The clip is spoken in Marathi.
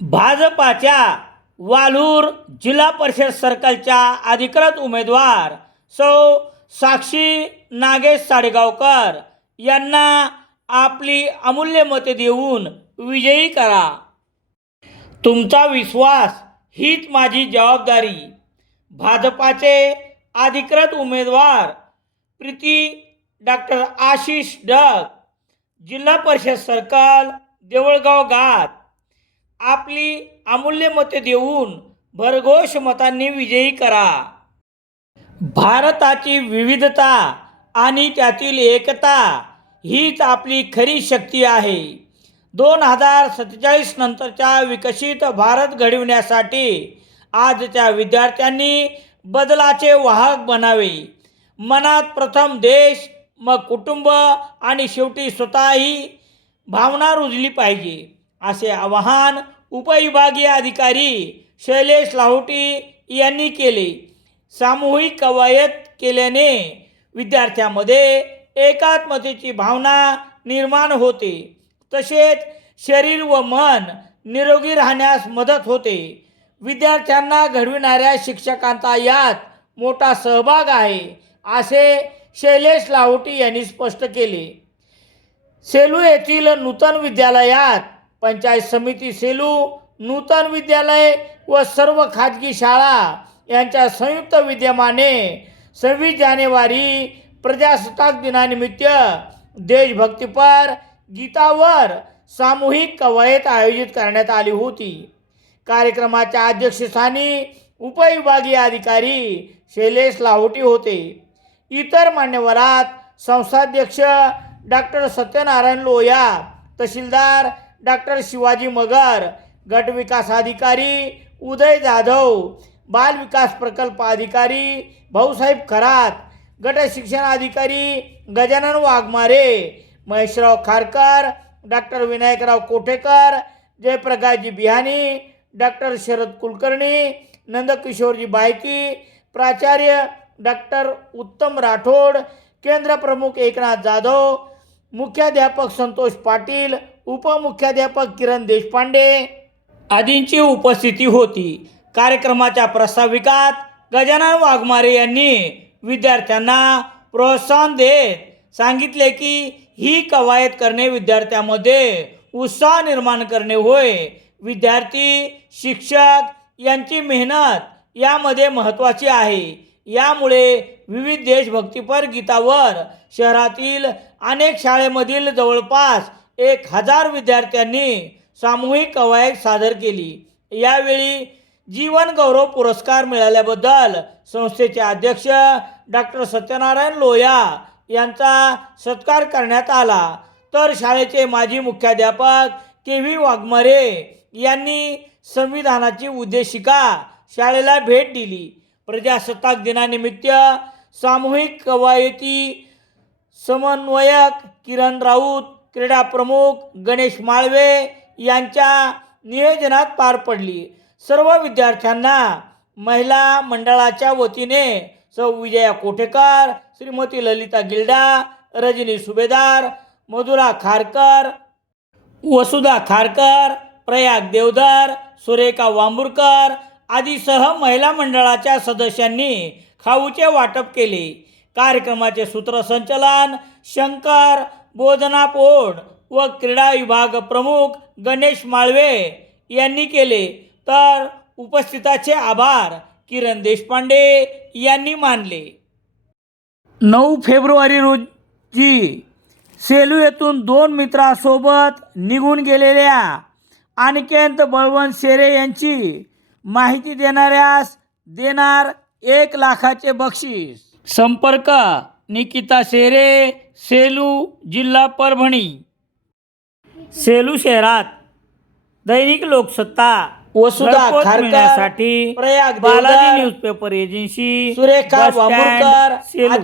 भाजपाच्या वालूर जिल्हा परिषद सर्कलच्या अधिकृत उमेदवार सौ साक्षी नागेश साडेगावकर यांना आपली अमूल्य मते देऊन विजयी करा. तुमचा विश्वास हीच माझी जबाबदारी. भाजपाचे अधिकृत उमेदवार प्रीती डॉक्टर आशिष डग, जिल्हा परिषद सर्कल, देवळगाव घाट. आपली अमूल्य मते देऊन भरघोष मतांनी विजयी करा. भारताची विविधता आणि त्यातील एकता हीच आपली खरी शक्ती आहे. 2047 नंतरचा विकसित भारत घडविण्यासाठी आजच्या विद्यार्थ्यांनी बदलाचे वाहक बनावे. मनात प्रथम देश, मग कुटुंब आणि शेवटी स्वतः ही भावना रुजली पाहिजे, असे आवाहन उपविभागीय अधिकारी शैलेश लाहोटी यांनी केले. सामूहिक कवायत केल्याने विद्यार्थ्यांमध्ये एकात्मतेची भावना निर्माण होते, तसेच शरीर व मन निरोगी राहण्यास मदत होते. विद्यार्थ्यांना घडविणाऱ्या शिक्षकांचा यात मोठा सहभाग आहे, असे शैलेश लाहोटी यांनी स्पष्ट केले. सेलू येथील नूतन विद्यालयात पंचायत समिती सेलू, नूतन विद्यालय व सर्व खाजगी शाळा यांच्या संयुक्त विद्यमाने 26 जानेवारी प्रजासत्ताक दिनानिमित्त देशभक्तीपर गीतावर सामूहिक कवायत आयोजित करण्यात आली होती. कार्यक्रमाच्या अध्यक्षस्थानी उपविभागीय अधिकारी शैलेश लाहोटी होते. इतर मान्यवरात संस्थाध्यक्ष डॉक्टर सत्यनारायण लोया, तहसीलदार डॉक्टर शिवाजी मगर, गट विकास अधिकारी उदय जाधव, बाल विकास प्रकल्प अधिकारी भाऊसाहेब खरात, गट शिक्षण अधिकारी गजानन वाघमारे, महेशराव खारकर, डॉक्टर विनायकराव कोठेकर, जयप्रकाशजी बिहानी, डॉक्टर शरद कुलकर्णी, नंदकिशोरजी बायती, प्राचार्य डॉक्टर उत्तम राठोड, केंद्र प्रमुख एकनाथ जाधव, मुख्याध्यापक संतोष पाटील, उपमुख्याध्यापक किरण देशपांडे आदींची उपस्थिती होती. कार्यक्रमाच्या प्रास्ताविकात गजानन वाघमारे यांनी विद्यार्थ्यांना प्रोत्साहन देत सांगितले की ही कवायत करणे विद्यार्थ्यांमध्ये उत्साह निर्माण करणे होय. विद्यार्थी, शिक्षक यांची मेहनत यामध्ये महत्त्वाची आहे. यामुळे विविध देशभक्तीपर गीतावर शहरातील अनेक शाळेमधील जवळपास 1000 विद्यार्थ्यांनी सामूहिक कवायत सादर केली. यावेळी जीवन गौरव पुरस्कार मिळाल्याबद्दल संस्थेचे अध्यक्ष डॉक्टर सत्यनारायण लोया यांचा सत्कार करण्यात आला. तर शाळेचे माजी मुख्याध्यापक के.व्ही. वाघमारे यांनी संविधानाची उद्देशिका शाळेला भेट दिली. प्रजासत्ताक दिनानिमित्त सामूहिक कवायती समन्वयक किरण राऊत, क्रीडा प्रमुख गणेश माळवे यांच्या नियोजनात पार पडली. सर्व विद्यार्थ्यांना महिला मंडळाच्या वतीने सौ विजया कोठेकर, श्रीमती ललिता गिल्डा, रजनी सुभेदार, मधुरा खारकर, वसुधा खारकर, प्रयाग देवधर, सुरेखा वांबुरकर आदीसह महिला मंडळाच्या सदस्यांनी खाऊचे वाटप केले. कार्यक्रमाचे सूत्रसंचालन शंकर बोधनापोड व क्रीडा विभाग प्रमुख गणेश माळवे यांनी केले. तर उपस्थितांचे आभार किरण देशपांडे यांनी मानले. 9 फेब्रुवारी रोजी सेलू येथून 2 मित्रांसोबत निघून गेलेल्या अनिकेत बळवंत शेरे यांची माहिती देणाऱ्यास देणार 1 लाखाचे बक्षीस. संपर्क निकिता शेरे, सेलू, जिल्हा परभणी. सेलू शहरात दैनिक लोकसत्ता वसुधा खारकर, प्रयाग बालाजी न्यूजपेपर एजन्सी, सुरेखा वांबुरकर, सेलू.